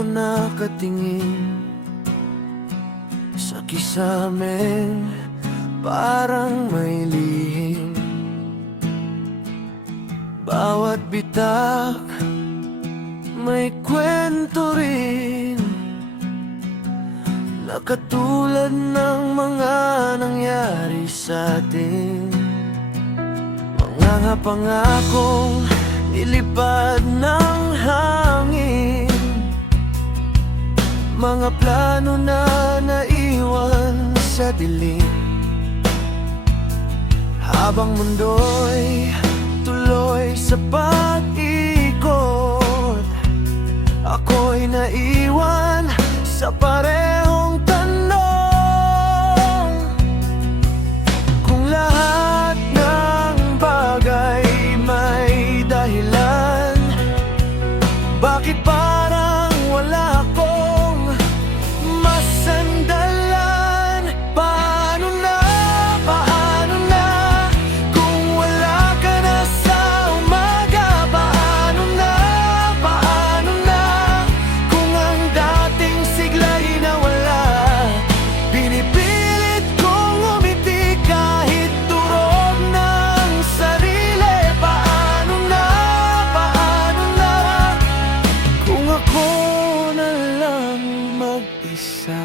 nakatingin sa kisame, parang may lihim. Bawat bitak may kwento rin, na katulad ng mga nangyari sa atin. Mga pangakong nilipad ng hangin, mga plano na naiwan sa dilim. Habang mundo'y tuloy sa pag-ikot, ako'y naiwan sa parehong tanong. Kung lahat ng bagay may dahilan, bakit parang wala akong masandalan? Paano na kung wala ka na sa umaga? Paano na kung ang dating sigla'y nawala? Pinipilit kong umiti kahit durog ng sarili. Paano na kung ako na lang mag-isa?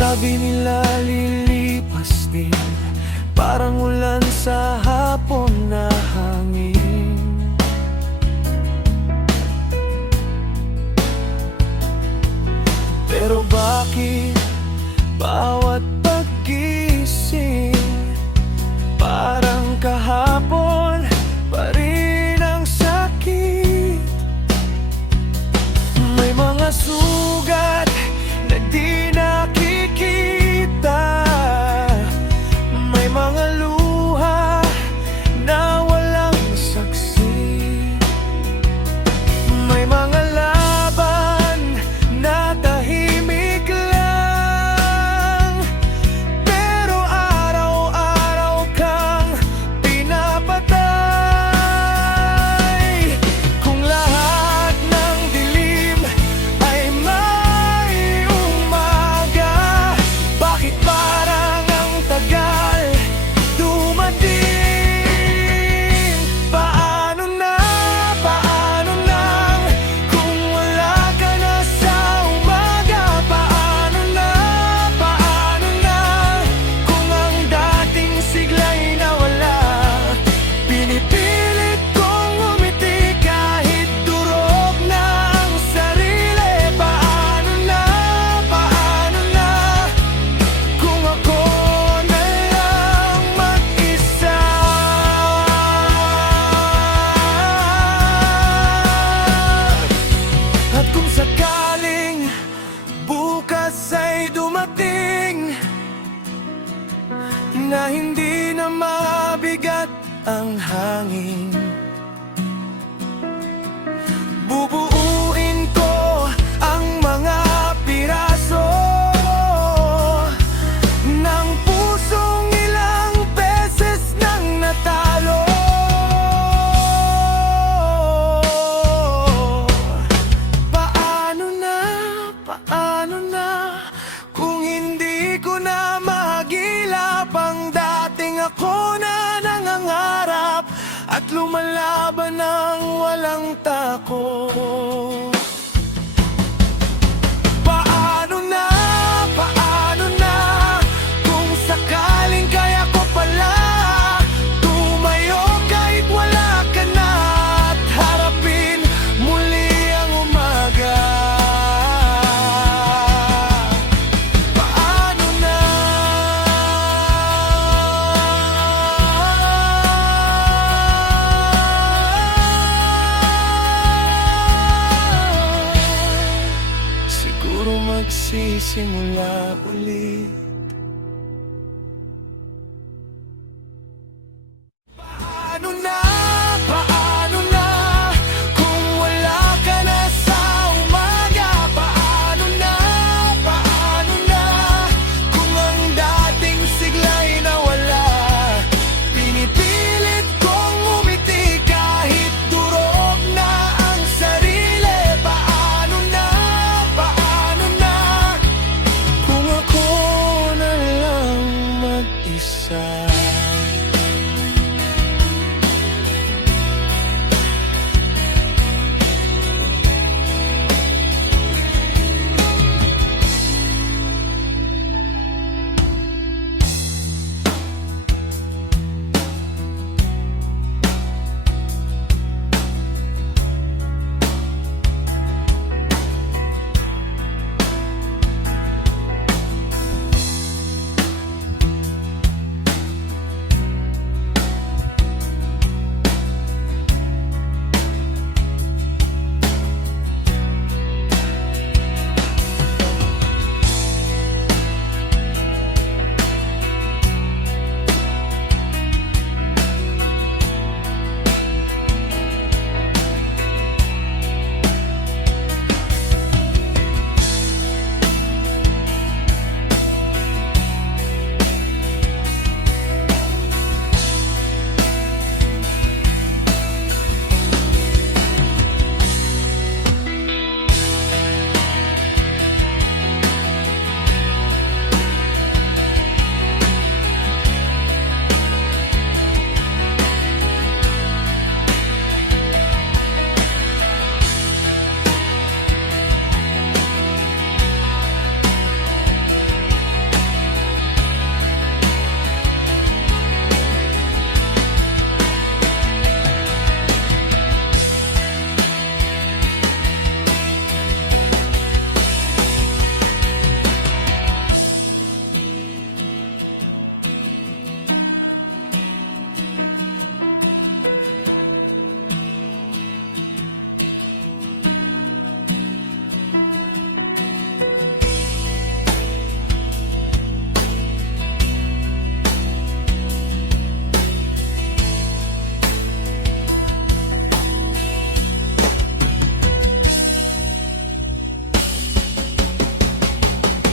Sabi nila lilipas din, parang ulan sa hapon na hangin. Pero bakit bawat paggising parang kahapon pa rin ang sakit? May mga sugat na di nakikita, may mga luha na walang saksi, may mga laban na tahimik lang, pero araw-araw kang pinapatay. Kung lahat ng dilim ay may umaga, bakit parang ang tagal dumating? Paano na kung wala ka na sa umaga? Paano na kung ang dating sigla'y nawala? Pinipilit kong umiti kahit durog na ang sarili. Paano na kung ako na lang mag-isa? At kung sakaling bukas ay dumating na hindi na mabigat ang hangin, bubuuin ko ang mga piraso ng pusong ilang beses nang natalo. Paano na kung hindi ko na mahagilap ang dating ako na nangangarap at lumalaban ng walang takot? Paano na kung sakaling kaya ko pala tumayo kahit wala ka na at harapin muli ang umaga? Paano na siguro magsisimula ulit?